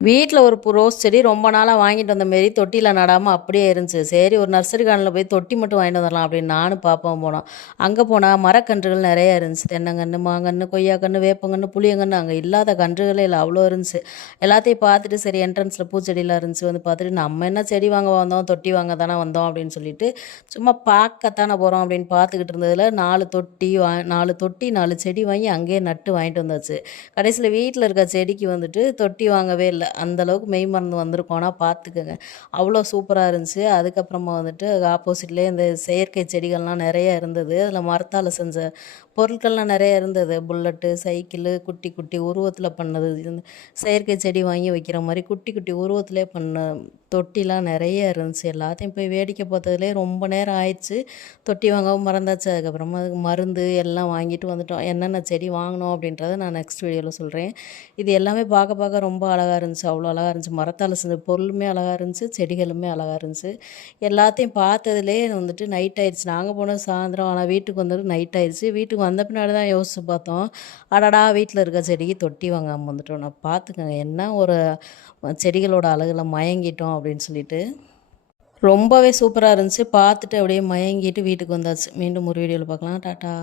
வீட்ல ஒரு ரோஸ் செடி ரொம்ப நாளா வாங்கிட்டு வந்த மாரி தொட்டியில நடாம அப்படியே இருந்துச்சு. சரி ஒரு நர்சரி கார்டன்ல போய் தொட்டி மட்டும் வாங்கிட்டு வந்துரலாம் அப்படின்னு நானும் பாப்பாவும் போனோம். அங்க போனா மரக்கன்றுகள் நெறைய இருந்துச்சு. தென்னங்கன்னு, மாங்கன்னு, கொய்யாக்கன்னு, வேப்பங்கன்னு, புளியங்கன்னு அங்க இல்லாத கன்றுகளே இல்ல. அவ்வளோ இருந்துச்சு. எல்லாத்தையும் பார்த்துட்டு சரி என்ட்ரன்ஸ்ல பூச்செடிலாம் இருந்துச்சு. வந்து பார்த்துட்டு நம்ம என்ன செடி வாங்க வந்தோம், தொட்டி வாங்க தானே வந்தோம் அப்படின்னு சொல்லிட்டு, சும்மா பார்க்கத்தானே போறோம் அப்படின்னு பார்த்துக்கிட்டு இருந்ததுல 4 தொட்டி 4 செடி வாங்கி அங்கேயே நட்டு வாங்கிட்டு வந்தாச்சு. கடைசியில வீட்ல இருக்க செடிக்கு வந்துட்டு தொட்டி வாங்கவே இல்ல. அந்த அளவுக்கு மெய் மறந்து வந்திருக்கோம். ஆனா பார்த்துக்கங்க. அவ்வளோ சூப்பரா இருந்துச்சு. அதுக்கப்புறமா வந்துட்டு ஆப்போசிட்லயே இந்த செயற்கை செடிகள்லாம் நெறைய இருந்தது. அதில மரத்தால செஞ்ச பொருட்கள்லாம் நெறைய இருந்தது. புல்லட்டு, சைக்கிளு, குட்டி குட்டி உருவத்தில பண்ணது. செயற்கை செடி வாங்கி வைக்கிற மாரி குட்டி குட்டி உருவத்திலே பண்ண தொட்டிலாம் நெறைய இருந்துச்சு. எல்லாத்தையும் போய் வேடிக்கை பார்த்ததுலயே ரொம்ப நேரம் ஆயிடுச்சு. தொட்டி வாங்கவும் மறந்தாச்சு. அதுக்கப்புறமா அதுக்கு மருந்து எல்லாம் வாங்கிட்டு வந்துட்டோம். என்னென்ன செடி வாங்கினோம் அப்படின்றத நான் நெக்ஸ்ட் வீடியோல சொல்றேன். இது எல்லாமே பார்க்க பார்க்க ரொம்ப அழகா இருந்துச்சு. அவ்வளோ அழகா இருந்துச்சு. மரத்தால செஞ்ச பொருளுமே அழகா இருந்துச்சு. செடிகளுமே அழகா இருந்துச்சு. எல்லாத்தையும் பார்த்ததுலயே வந்துட்டு நைட் ஆயிடுச்சு. நாங்க போனது சாயந்தரம். ஆனா வீட்டுக்கு வந்தது நைட் ஆயிடுச்சு. வீட்டுக்கு வந்த பின்னாடி தான் யோசிச்சு பார்த்தோம். அடடா! வீட்ல இருக்க செடிக்கு தொட்டி வாங்காம வந்துட்டோம்னு. பார்த்துக்கங்க என்ன ஒரு செடிகளோட அழகுல மயங்கிட்டோம் அப்படின்னு சொல்லிட்டு. ரொம்பவே சூப்பரா இருந்துச்சு. பார்த்துட்டு அப்படியே மயங்கிட்டு வீட்டுக்கு வந்தாச்சு. மீண்டும் ஒரு வீடியோல பார்க்கலாம். டாட்டா.